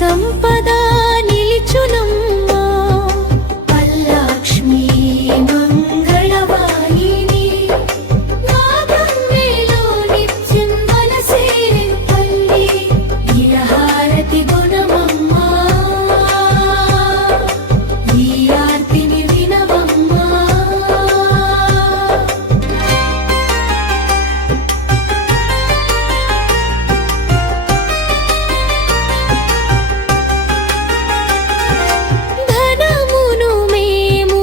సంపద నిలిచునమ్మా. వరలక్ష్మీ మంగళవాహిని నా గంగలో నిత్యం వలసేను తల్లి. ఇలహారతి గుణమమ్మా ఈ ఆర్తిని వినవమ్మా. ధనమును మేము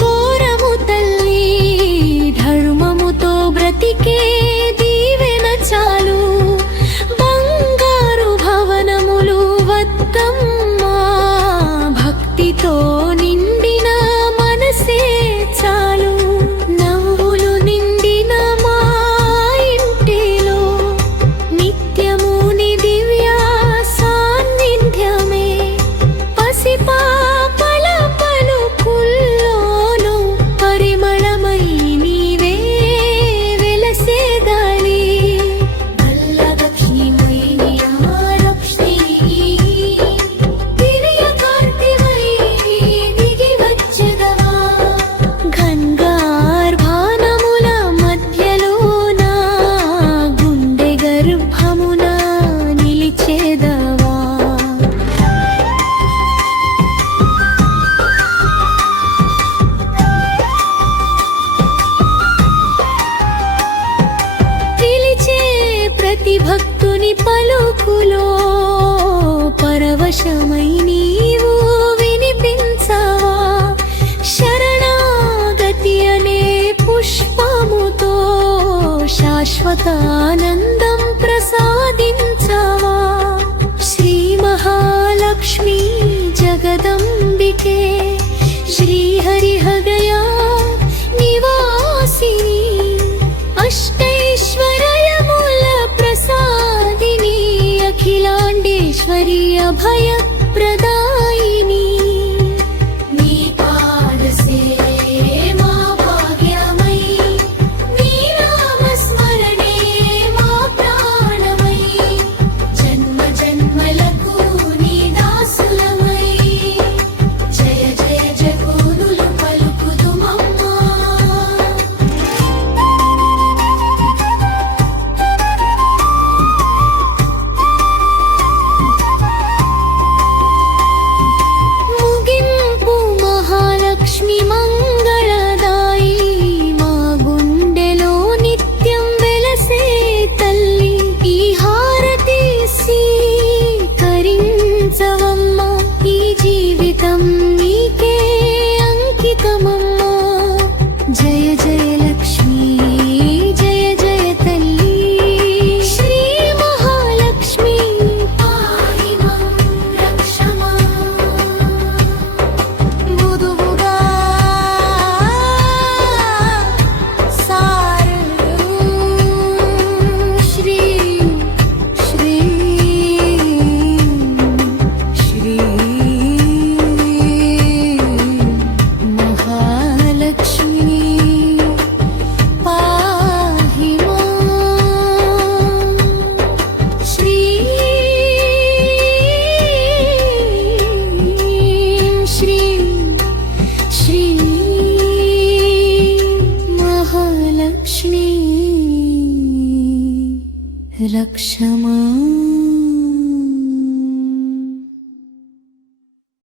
కోరము తల్లి, ధర్మముతో బ్రతికే దీవెన చాలు. బంగారు భవనములు వద్దమ్మా, భక్తితో నిండిన మనసే చాలు. నవ్వులు నిండిన మా ఇంటిలో నిత్యము నీ దివ్య సాన్నిధ్యమే. పసిపాపల పలుకుల్లోను పరిమళమై నీవే వెలసేదాలి. వరలక్ష్మీమయి ఆరక్ష్మిణి తిరియకార్తివై దిగి వచ్చెదవా. గంగార్భానముల మధ్యలోన గుండె గర్భమున నిలిచేదవా. పిలిచే ప్రతి భక్తుని పలుకులో పరవశమై నీవు వినిపించవా. శరణాగతి అనే పుష్పముతో శాశ్వత ఆనందం ప్రసాదించవా. శ్రీ మహాలక్ష్మి జగదంబికే శ్రీహరిహృదయా నివాసిని, అష్టైశ్వర్యముల ప్రసాదిని, అఖిలాండేశ్వరి అభయ ప్రదాయిని. నీ పాదసేవే మా భాగ్యమై, నీ నామస్మరణే మా ప్రాణమై, జన్మ జన్మలకు నీ దాసులమై. జయ జయ జగోనులు పలుకుదుమమ్మా. ముగింపు మహాలక్ష్మి మంగళదాయి, మా గుండెలో నిత్యం వెలసే తల్లి. ఈ హారతి స్వీకరించవమ్మా, ఈ జీవితం నీకే అంకితమమ్మా. జయ జయ లక్ష్మీ జయ జయ తల్లి. శ్రీ మహాలక్ష్మి పాహి మాం రక్ష మాం. మృదువుగా సారలు శ్రీ శ్రీ శ్రీ మహాలక్ష్మి పాహి మాం. శ్రీ శ్రీ శ్రీ మహాలక్ష్మి రక్ష మాం.